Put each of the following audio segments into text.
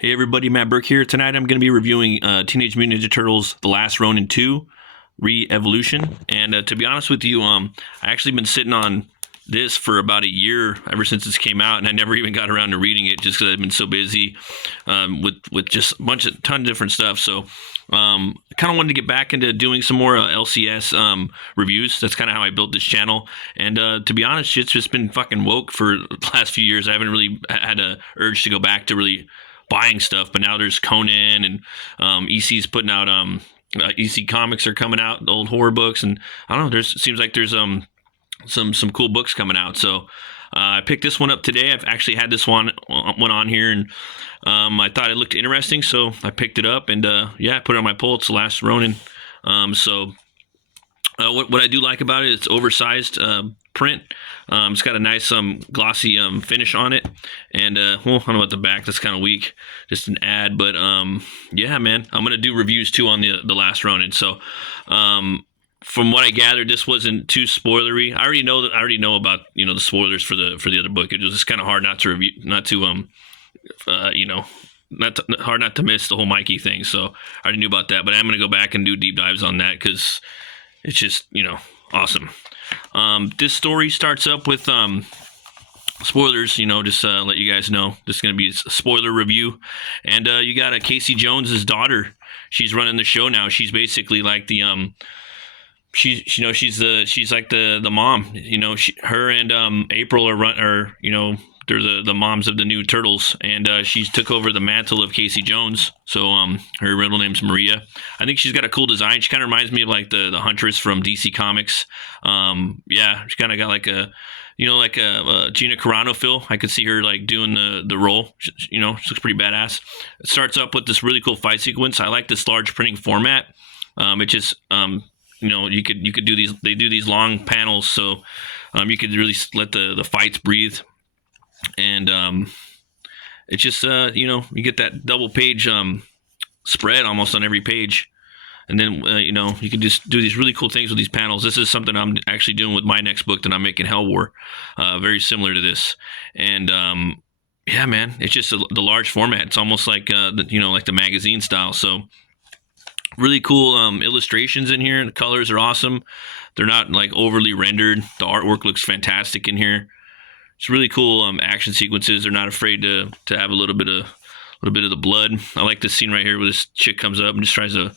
Hey everybody, Matt Burke here. Tonight I'm going to be reviewing Teenage Mutant Ninja Turtles: The Last Ronin 2 Re-Evolution. And to be honest with you, I actually been sitting on this for about a year ever since this came out, and I never even got around to reading it just because I've been so busy with just ton of different stuff. So I kind of wanted to get back into doing some more LCS reviews. That's kind of how I built this channel. And to be honest, shit's just been fucking woke for the last few years. I haven't really had a urge to go back to really buying stuff, but now there's Conan and EC's putting out EC comics are coming out, the old horror books, and I don't know. Seems like there's some cool books coming out. So I picked this one up today. I've actually had this one on here, and I thought it looked interesting, so I picked it up and yeah, I put it on my pull. It's The Last Ronin. What I do like about it, it's oversized print. It's got a nice glossy finish on it, and well, I don't know about the back. That's kind of weak, just an ad. But yeah, man, I'm gonna do reviews too on the Last Ronin. So from what I gathered, this wasn't too spoilery. I already know about the spoilers for the other book. It was just kind of hard not to review, hard not to miss the whole Mikey thing. So I already knew about that, but I'm gonna go back and do deep dives on that because it's just awesome. This story starts up with spoilers, just let you guys know. This is going to be a spoiler review. And you got Casey Jones's daughter. She's running the show now. She's basically like the she's like the mom. Her and April they're the moms of the new Turtles, and she's took over the mantle of Casey Jones. So her middle name's Maria. I think she's got a cool design. She kind of reminds me of like the Huntress from DC Comics. Yeah, she kind of got like a Gina Carano feel. I could see her like doing the role. She looks pretty badass. It starts up with this really cool fight sequence. I like this large printing format. It just you could do these. They do these long panels, so you could really let the fights breathe. And it's just you get that double page spread almost on every page, and then you can just do these really cool things with these panels. This is something I'm actually doing with my next book that I'm making, Hell War, very similar to this. And yeah, man, it's just the large format. It's almost like like the magazine style. So really cool illustrations in here. The colors are awesome. They're not like overly rendered. The artwork looks fantastic in here. It's really cool action sequences. They're not afraid to have a little bit of the blood. I like this scene right here where this chick comes up and just tries to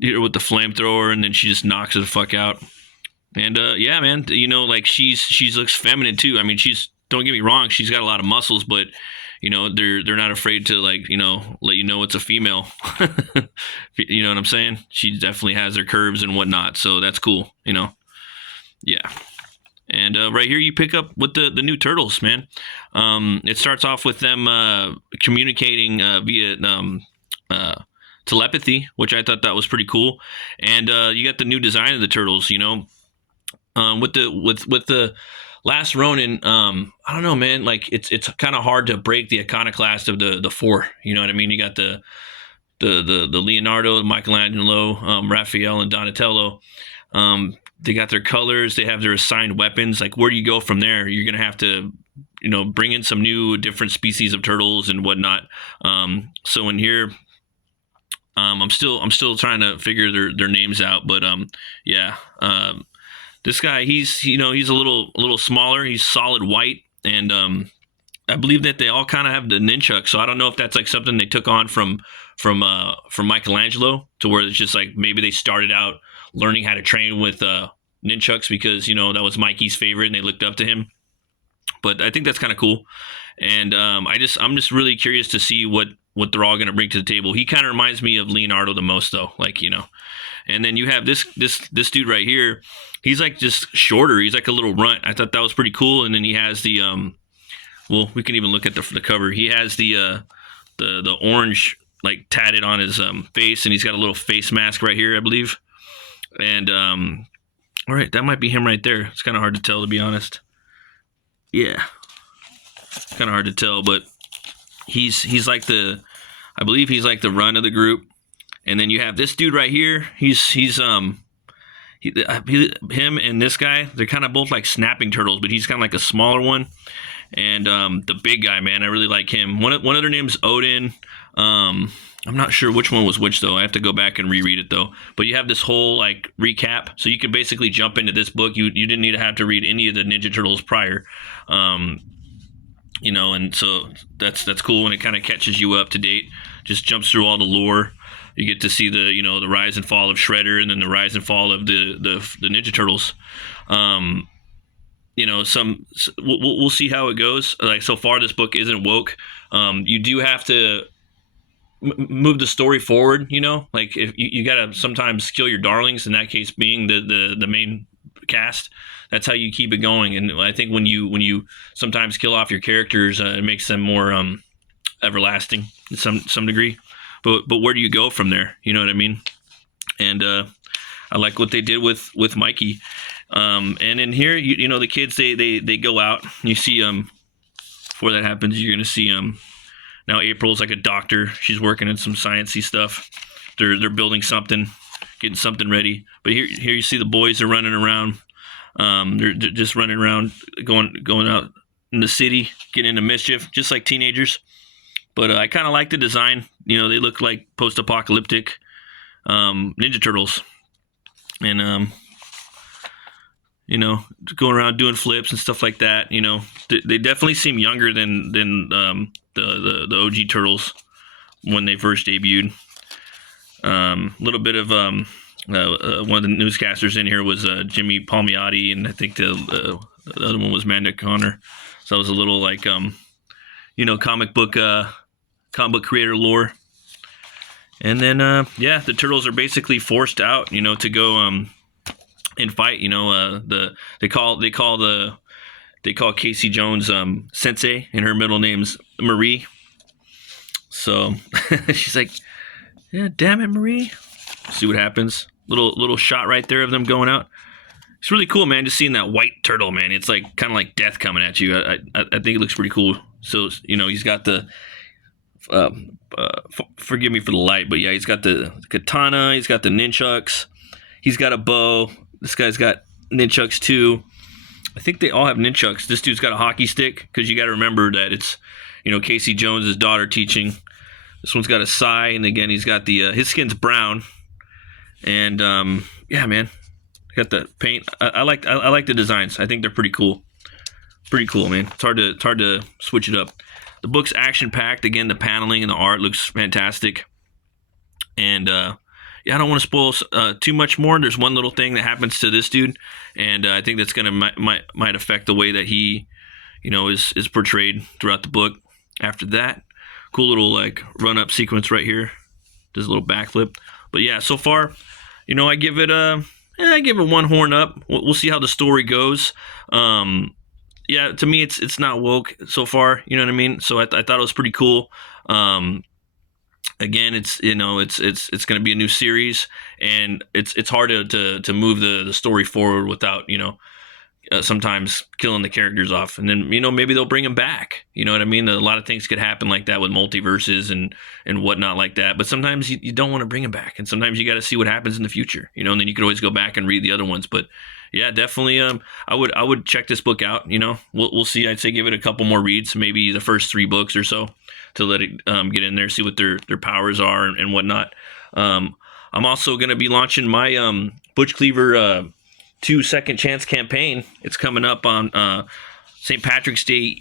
hit her with the flamethrower, and then she just knocks her the fuck out. And yeah, man, like she looks feminine too. I mean, don't get me wrong, she's got a lot of muscles, but they're not afraid to let you know it's a female. You know what I'm saying? She definitely has her curves and whatnot, so that's cool. Yeah. And right here, you pick up with the new Turtles, man. It starts off with them communicating via telepathy, which I thought that was pretty cool. And you got the new design of the Turtles, with the Last Ronin. I don't know, man. Like it's kind of hard to break the iconoclast of the four. You know what I mean? You got the Leonardo, Michelangelo, Raphael, and Donatello. They got their colors. They have their assigned weapons. Like, where do you go from there? You're gonna have to, bring in some new, different species of turtles and whatnot. So in here, I'm still trying to figure their names out. But yeah, this guy, he's a little smaller. He's solid white, and I believe that they all kind of have the nunchucks. So I don't know if that's like something they took on from Michelangelo, to where it's just like maybe they started out learning how to train with nunchucks because that was Mikey's favorite and they looked up to him. But I think that's kind of cool, and I'm just really curious to see what they're all going to bring to the table. He kind of reminds me of Leonardo the most, though, And then you have this dude right here. He's like just shorter. He's like a little runt. I thought that was pretty cool. And then he has the well, we can even look at the cover. He has the orange like tatted on his face, and he's got a little face mask right here, I believe. And all right, that might be him right there. It's kind of hard to tell, to be honest. Yeah, kind of hard to tell, but he's like I believe he's like the run of the group. And then you have this dude right here. Him and this guy, they're kind of both like snapping turtles, but he's kind of like a smaller one. and the big guy, man, I really like him. One of their names Odin. I'm not sure which one was which though. I have to go back and reread it though. But you have this whole like recap, so you can basically jump into this book. You didn't need to have to read any of the Ninja Turtles prior. And so that's cool when it kind of catches you up to date. Just jumps through all the lore. You get to see the rise and fall of Shredder, and then the rise and fall of the Ninja Turtles. We'll see how it goes. Like, so far, this book isn't woke. You do have to move the story forward. Like, if you gotta sometimes kill your darlings. In that case, being the main cast. That's how you keep it going. And I think when you sometimes kill off your characters, it makes them more everlasting to some degree. But where do you go from there? You know what I mean? And I like what they did with Mikey. And in here, the kids they go out. You see before that happens, you're gonna see now April's like a doctor. She's working in some sciencey stuff. They're building something, getting something ready. But here you see the boys are running around. They're just running around, going out in the city, getting into mischief, just like teenagers. But I kind of like the design. They look like post-apocalyptic Ninja Turtles, and going around doing flips and stuff like that. They definitely seem younger than the OG Turtles when they first debuted. A little bit of one of the newscasters in here was Jimmy Palmiotti, and I think the other one was Amanda Connor. So it was a little like comic book creator lore. And then the Turtles are basically forced out, to go and fight. They call Casey Jones Sensei, and her middle name's Marie. So she's like, yeah, damn it, Marie. See what happens. Little shot right there of them going out. It's really cool, man. Just seeing that white turtle, man. It's like kind of like death coming at you. I think it looks pretty cool. So he's got the forgive me for the light, but yeah, he's got the katana. He's got the nunchucks. He's got a bow. This guy's got nunchucks too. I think they all have nunchucks. This dude's got a hockey stick, because you got to remember that it's Casey Jones' daughter teaching. This one's got a sai, and again he's got the his skin's brown. And yeah, man, got the paint. I like the designs. I think they're pretty cool. Pretty cool, man. It's hard to switch it up. The book's action packed. Again, the paneling and the art looks fantastic. And I don't want to spoil too much more. There's one little thing that happens to this dude, and I think that's gonna might affect the way that he is portrayed throughout the book. After that, cool little like run up sequence right here. Does a little backflip. But yeah, so far, I give it one horn up. We'll see how the story goes. Yeah, to me, it's not woke so far. You know what I mean? So I thought it was pretty cool. Again, it's going to be a new series, and it's hard to move the story forward without sometimes killing the characters off, and then maybe they'll bring them back. You know what I mean? A lot of things could happen like that with multiverses and whatnot like that. But sometimes you don't want to bring them back, and sometimes you got to see what happens in the future. And then you could always go back and read the other ones. But yeah, definitely. I would check this book out. We'll see. I'd say give it a couple more reads, maybe the first 3 books or so, to let it get in there, see what their powers are and whatnot. I'm also going to be launching my Butch Cleaver 2 Second Chance campaign. It's coming up on St. Patrick's Day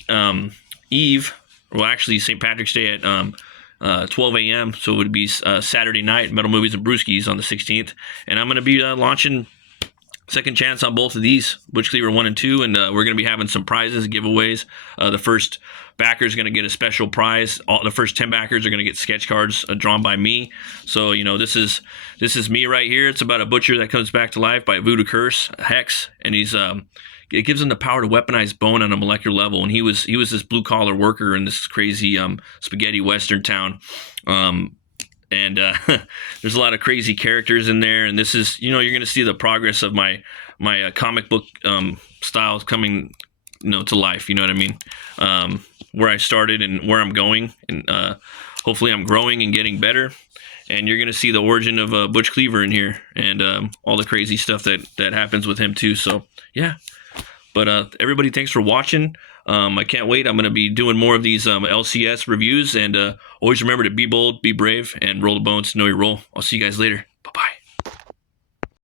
Eve. Well, actually, St. Patrick's Day at 12 a.m. So it would be Saturday night, Metal Movies and Brewskis on the 16th. And I'm going to be launching Second Chance on both of these, Butch Cleaver 1 and 2, and we're going to be having some prizes, giveaways. The first backer is going to get a special prize. The first 10 backers are going to get sketch cards drawn by me. So this is me right here. It's about a butcher that comes back to life by Voodoo Curse Hex, and he's it gives him the power to weaponize bone on a molecular level. And he was this blue collar worker in this crazy spaghetti western town. And there's a lot of crazy characters in there, and this is you're going to see the progress of my comic book styles coming to life. You know what I mean? Where I started and where I'm going, and hopefully I'm growing and getting better. And you're going to see the origin of Butch Cleaver in here, and all the crazy stuff that happens with him too. So yeah, but everybody, thanks for watching. I can't wait. I'm going to be doing more of these LCS reviews, and always remember to be bold, be brave, and roll the bones, know your role. I'll see you guys later.